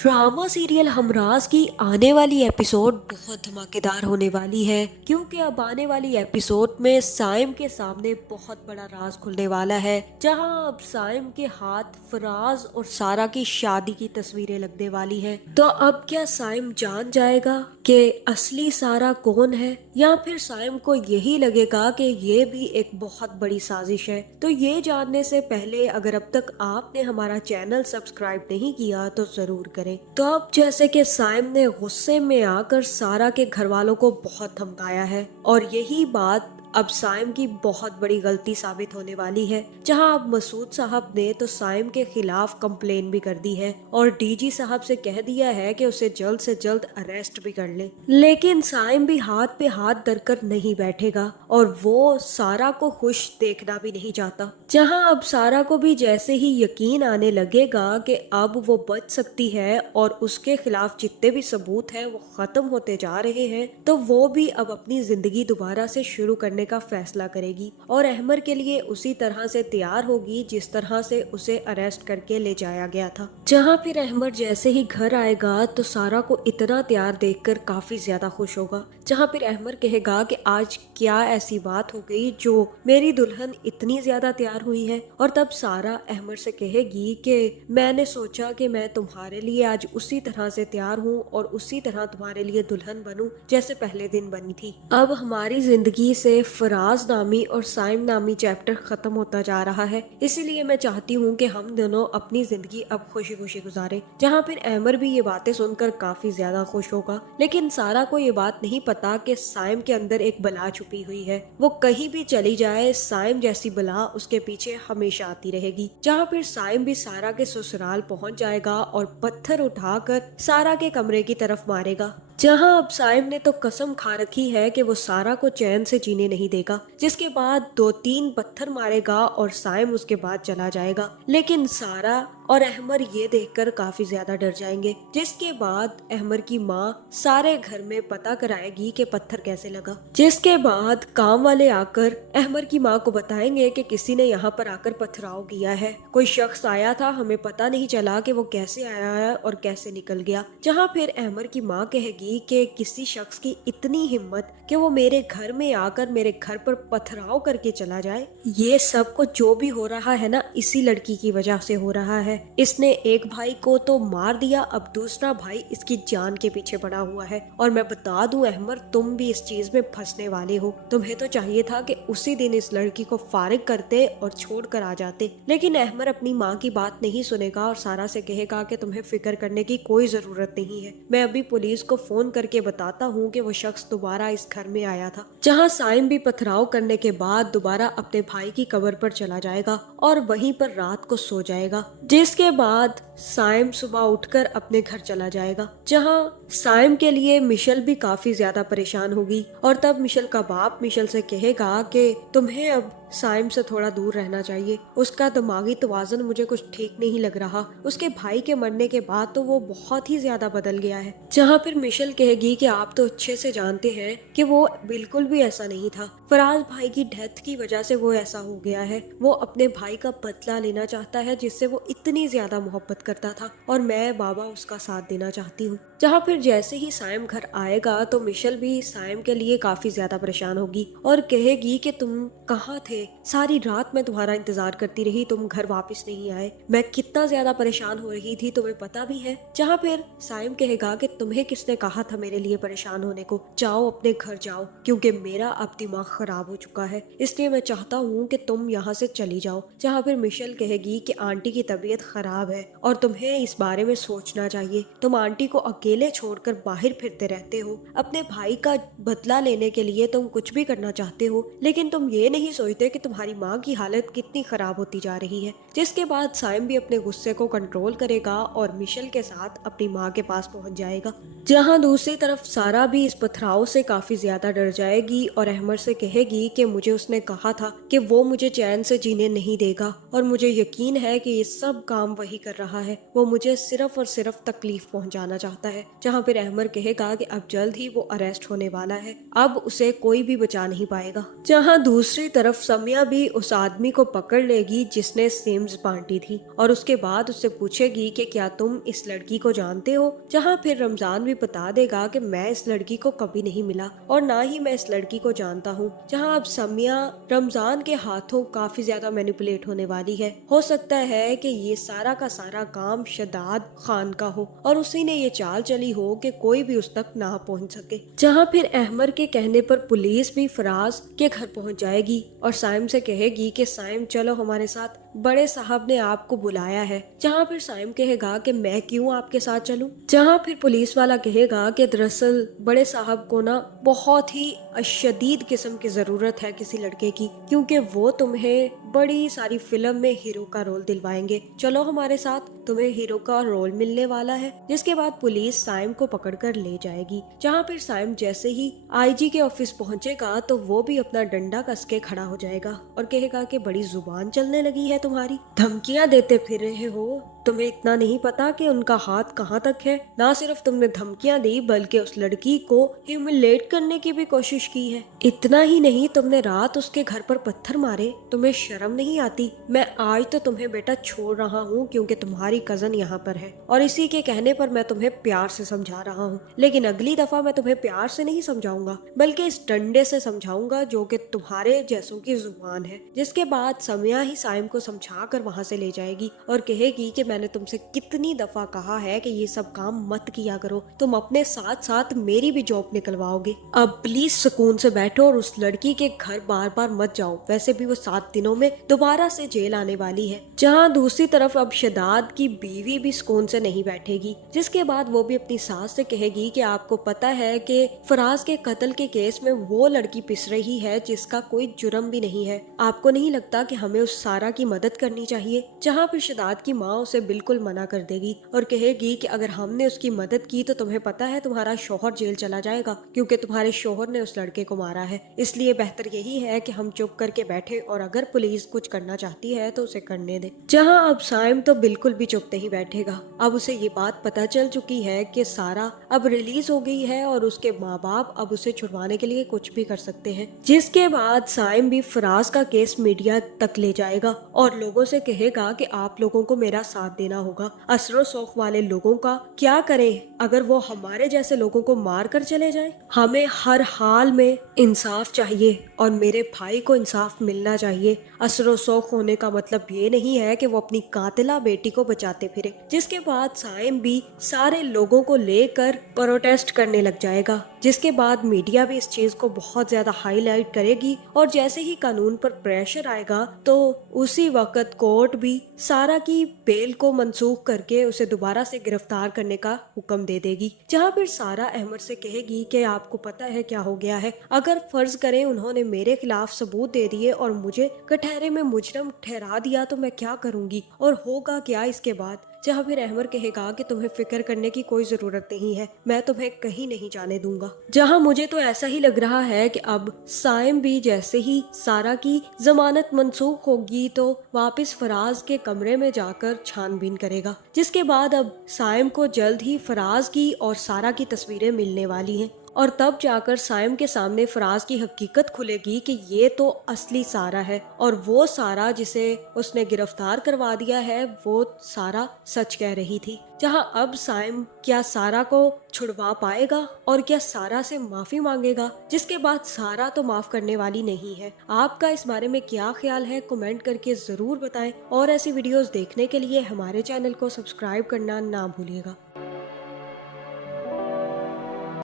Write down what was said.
Drama serial Humraaz की आने वाली एपिसोड बहुत धमाकेदार होने वाली है, क्योंकि अब आने वाली एपिसोड में साइम के सामने बहुत बड़ा राज खुलने वाला है, जहां अब साइम के हाथ फराज और सारा की शादी की तस्वीरें लगने वाली है। तो अब क्या साइम जान जाएगा कि असली सारा कौन है, या फिर साइम को यही लगेगा कि ये भी एक बहुत बड़ी साजिश है। तो ये जानने से पहले अगर अब तक आपने हमारा चैनल सब्सक्राइब नहीं किया तो जरूर करें। तो अब जैसे कि साइम ने गुस्से में आकर सारा के घर वालों को बहुत धमकाया है, और यही बात अब साइम की बहुत बड़ी गलती साबित होने वाली है, जहां अब मसूद साहब ने तो साइम के खिलाफ कंप्लेन भी कर दी है और डीजी साहब से कह दिया है कि उसे जल्द से जल्द अरेस्ट भी कर ले। लेकिन साइम भी हाथ पे हाथ धरकर नहीं बैठेगा और वो सारा को खुश देखना भी नहीं चाहता। जहां अब सारा को भी जैसे ही यकीन आने लगेगा कि अब वो बच सकती है और उसके खिलाफ जितने भी सबूत हैं वो खत्म होते जा रहे हैं, तो वो भी अब अपनी जिंदगी दोबारा से शुरू करने का फैसला करेगी और अहमर के लिए उसी तरह से तैयार होगी जिस तरह से उसे अरेस्ट करके ले जाया गया था। जहां फिर अहमर जैसे ही घर आएगा तो सारा को इतना तैयार देखकर काफी ज्यादा खुश होगा। जहां फिर अहमर कहेगा कि आज क्या ऐसी बात हो गई जो मेरी दुल्हन इतनी ज्यादा तैयार हुई है, और तब सारा अहमर से कहेगी कि मैंने सोचा कि मैं तुम्हारे लिए आज उसी तरह से तैयार हूँ और उसी तरह तुम्हारे लिए दुल्हन बनूं जैसे पहले दिन बनी थी। अब हमारी जिंदगी से फराज नामी और साइम नामी चैप्टर खत्म होता जा रहा है, इसीलिए मैं चाहती हूँ कि हम दोनों अपनी जिंदगी अब खुशी खुशी गुजारें। जहाँ फिर अहमर भी ये बातें सुनकर काफी ज्यादा खुश होगा, लेकिन सारा को ये बात नहीं पता कि साइम के अंदर एक बला छुपी हुई है। वो कहीं भी चली जाए साइम जैसी बला उसके पीछे हमेशा आती रहेगी। जहाँ फिर साइम भी सारा के ससुराल पहुंच जाएगा और पत्थर उठाकर सारा के कमरे की तरफ मारेगा। जहां अब साइम ने तो कसम खा रखी है कि वो सारा को चैन से जीने नहीं देगा, जिसके बाद 2-3 पत्थर मारेगा और साइम उसके बाद चला जाएगा। लेकिन सारा और अहमर ये देखकर काफी ज्यादा डर जाएंगे, जिसके बाद अहमर की माँ सारे घर में पता कराएगी कि पत्थर कैसे लगा। जिसके बाद काम वाले आकर अहमर की माँ को बताएंगे कि किसी ने यहाँ पर आकर पथराव किया है, कोई शख्स आया था, हमें पता नहीं चला कि वो कैसे आया है और कैसे निकल गया। जहाँ फिर अहमर की माँ कहेगी कि किसी शख्स की इतनी हिम्मत कि वो मेरे घर में आकर मेरे घर पर पथराव करके चला जाए। ये सब कुछ जो भी हो रहा है ना, इसी लड़की की वजह से हो रहा है। इसने एक भाई को तो मार दिया, अब दूसरा भाई इसकी जान के पीछे पड़ा हुआ है। और मैं बता दूं अहमर, तुम भी इस चीज में फंसने वाले हो। तुम्हें तो चाहिए था कि उसी दिन इस लड़की को फारिग करते और छोड़ कर आ जाते, लेकिन अहमर अपनी माँ की बात नहीं सुनेगा और सारा से कहेगा कि तुम्हें फिक्र करने की कोई जरूरत नहीं है, मैं अभी पुलिस को फोन करके बताता हूँ कि वो शख्स दोबारा इस घर में आया था। जहाँ साइम भी पथराव करने के बाद दोबारा अपने भाई की कब्र पर चला जाएगा और वहीं पर रात को सो जाएगा। जिसके बाद साइम सुबह उठकर अपने घर चला जाएगा। जहाँ साइम के लिए मिशेल भी काफी ज्यादा परेशान होगी, और तब मिशेल का बाप मिशेल से कहेगा कि तुम्हें अब साइम से थोड़ा दूर रहना चाहिए, उसका दिमागी तवाज़ुन मुझे कुछ ठीक नहीं लग रहा। उसके भाई के मरने के बाद तो वो बहुत ही ज्यादा बदल गया है। जहाँ फिर मिशेल कहेगी कि आप तो अच्छे से जानते हैं कि वो बिल्कुल भी ऐसा नहीं था, फराज भाई की डेथ की वजह से वो ऐसा हो गया है। वो अपने भाई का बदला लेना चाहता है जिससे वो इतनी ज्यादा मोहब्बत करता था, और मैं बाबा उसका साथ देना चाहती हूँ। जहाँ फिर जैसे ही साइम घर आएगा तो मिशेल भी साइम के लिए काफी ज्यादा परेशान होगी और कहेगी कि तुम कहाँ थे, सारी रात मैं तुम्हारा इंतजार करती रही, तुम घर वापस नहीं आए, मैं कितना ज्यादा परेशान हो रही थी तुम्हें पता भी है। जहाँ फिर साइम कहेगा कि तुम्हें किसने कहा था मेरे लिए परेशान होने को, जाओ अपने घर जाओ, क्योंकि मेरा अब दिमाग खराब हो चुका है, इसलिए मैं चाहता हूँ कि तुम यहाँ से चली जाओ। जहाँ फिर मिशेल कहेगी कि आंटी की तबीयत खराब है और तुम्हें इस बारे में सोचना चाहिए, तुम आंटी को अकेले छोड़कर बाहर फिरते रहते हो, अपने भाई का बदला लेने के लिए तुम कुछ भी करना चाहते हो, लेकिन तुम ये नहीं सोचते कि तुम्हारी माँ की हालत कितनी खराब होती जा रही है। जिसके बाद साइम भी अपने गुस्से को कंट्रोल करेगा और मिशेल के साथ अपनी माँ के पास पहुंच जाएगा। जहाँ दूसरी तरफ सारा भी इस पथराव से काफी ज्यादा डर जाएगी और अहमर से कहेगी कि मुझे उसने कहा था कि वो मुझे चैन से जीने नहीं देगा, और मुझे यकीन है कि ये सब काम वही कर रहा है, वो मुझे सिर्फ और सिर्फ तकलीफ पहुंचाना चाहता है। जहाँ फिर अहमर कहेगा कि अब जल्द ही वो अरेस्ट होने वाला है, अब उसे कोई भी बचा नहीं पाएगा। जहाँ दूसरी तरफ सब समिया भी उस आदमी को पकड़ लेगी जिसने सिम्स बांटी थी और उसके बाद उससे पूछेगी कि क्या तुम इस लड़की को जानते हो, जहाँ फिर रमजान भी बता देगा कि मैं इस लड़की को कभी नहीं मिला और ना ही मैं इस लड़की को जानता हूँ। जहाँ अब समिया रमजान के हाथों काफी ज्यादा मैनिपुलेट होने वाली है। हो सकता है कि ये सारा का सारा काम शदाद खान का हो और उसी ने ये चाल चली हो कि कोई भी उस तक ना पहुंच सके। जहाँ फिर अहमर के कहने पर पुलिस भी फराज के घर पहुंच जाएगी और साइम से कहेगी कि साइम चलो हमारे साथ, बड़े साहब ने आपको बुलाया है। जहाँ फिर साइम कहेगा कि मैं क्यों आपके साथ चलूं। जहाँ फिर पुलिस वाला कहेगा कि दरअसल बड़े साहब को ना बहुत ही शदीद किस्म की जरूरत है किसी लड़के की, क्योंकि वो तुम्हें बड़ी सारी फिल्म में हीरो का रोल दिलवाएंगे, चलो हमारे साथ, तुम्हें हीरो का रोल मिलने वाला है। जिसके बाद पुलिस साइम को पकड़कर ले जाएगी। जहाँ फिर साइम जैसे ही आईजी के ऑफिस पहुंचेगा तो वो भी अपना डंडा कस के खड़ा हो जाएगा और कहेगा कि बड़ी जुबान चलने लगी है तुम्हारी, धमकियां देते फिर रहे हो, तुम्हें इतना नहीं पता कि उनका हाथ कहाँ तक है। ना सिर्फ तुमने धमकियां दी बल्कि उस लड़की को ह्यूमिलेट करने की भी कोशिश की है। इतना ही नहीं, तुमने रात उसके घर पर पत्थर मारे, तुम्हें शर्म नहीं आती। मैं आज तो तुम्हें बेटा छोड़ रहा हूँ क्योंकि तुम्हारी कजन यहाँ पर है और इसी के कहने पर मैं तुम्हें प्यार से समझा रहा हूँ, लेकिन अगली दफा मैं तुम्हें प्यार से नहीं समझाऊंगा बल्कि इस डंडे से समझाऊंगा जो कि तुम्हारे जैसों की जुबान है। जिसके बाद समिया ही साइम को समझा कर वहाँ से ले जाएगी और कहेगी कि मैंने तुमसे कितनी दफा कहा है कि ये सब काम मत किया करो, तुम अपने साथ साथ मेरी भी जॉब निकलवाओगे। अब प्लीज सुकून से बैठो और उस लड़की के घर बार बार मत जाओ, वैसे भी वो 7 दिनों में दोबारा से जेल आने वाली है। जहाँ दूसरी तरफ अब शदाद की बीवी भी सुकून से नहीं बैठेगी। जिसके बाद वो भी अपनी सास से कहेगी कि आपको पता है कि फराज के कत्ल के केस में वो लड़की पिस रही है जिसका कोई जुर्म भी नहीं है, आपको नहीं लगता कि हमें उस सारा की मदद करनी चाहिए। जहाँ फिर शदाद की माँ उसे बिल्कुल मना कर देगी और कहेगी कि अगर हमने उसकी मदद की तो तुम्हें पता है तुम्हारा शौहर जेल चला जाएगा क्योंकि तुम्हारे शौहर ने उस लड़के को मारा है, इसलिए बेहतर यही है कि हम चुप करके बैठे और अगर पुलिस कुछ करना चाहती है तो उसे करने दे। जहां अब साइम तो बिल्कुल भी चुप नहीं बैठेगा। अब उसे ये बात पता चल चुकी है कि सारा अब रिलीज हो गई है और उसके माँ बाप अब उसे छुड़वाने के लिए कुछ भी कर सकते हैं। जिसके बाद साइम भी फराज का केस मीडिया तक ले जाएगा और लोगों से कहेगा कि आप लोगों को मेरा साथ देना होगा। असरो सौफ वाले लोगों का क्या करें अगर वो हमारे जैसे लोगों को मार कर चले जाएं? हमें हर हाल में इंसाफ चाहिए और मेरे भाई को इंसाफ मिलना चाहिए। असरो सौफ होने का मतलब ये नहीं है कि वो अपनी कातिला बेटी को बचाते फिरे। जिसके बाद साइम भी सारे लोगों को लेकर प्रोटेस्ट करने लग जाएगा। जिसके बाद मीडिया भी इस चीज को बहुत ज्यादा हाईलाइट करेगी और जैसे ही कानून पर प्रेशर आएगा तो उसी वक्त कोर्ट भी सारा की बेल को मंसूख करके उसे दोबारा से गिरफ्तार करने का हुक्म दे देगी। जहाँ फिर सारा अहमद से कहेगी कि आपको पता है क्या हो गया है, अगर फर्ज करें उन्होंने मेरे खिलाफ सबूत दे दिए और मुझे कटहरे में मुजरम ठहरा दिया तो मैं क्या करूंगी और होगा क्या इसके बाद। जहाँ फिर अहमद कहेगा कि तुम्हें फिक्र करने की कोई जरूरत नहीं है, मैं तुम्हें कहीं नहीं जाने दूंगा। जहाँ मुझे तो ऐसा ही लग रहा है कि अब साइम भी जैसे ही सारा की जमानत मंसूख होगी तो वापस फराज के कमरे में जाकर छानबीन करेगा। जिसके बाद अब साइम को जल्द ही फराज की और सारा की तस्वीरें मिलने वाली हैं और तब जाकर साइम के सामने फराज की हकीकत खुलेगी कि ये तो असली सारा है और वो सारा जिसे उसने गिरफ्तार करवा दिया है वो सारा सच कह रही थी। जहां अब साइम क्या सारा को छुड़वा पाएगा और क्या सारा से माफी मांगेगा, जिसके बाद सारा तो माफ करने वाली नहीं है। आपका इस बारे में क्या ख्याल है कमेंट करके जरूर बताएं और ऐसी वीडियोस देखने के लिए हमारे चैनल को सब्सक्राइब करना ना भूलिएगा।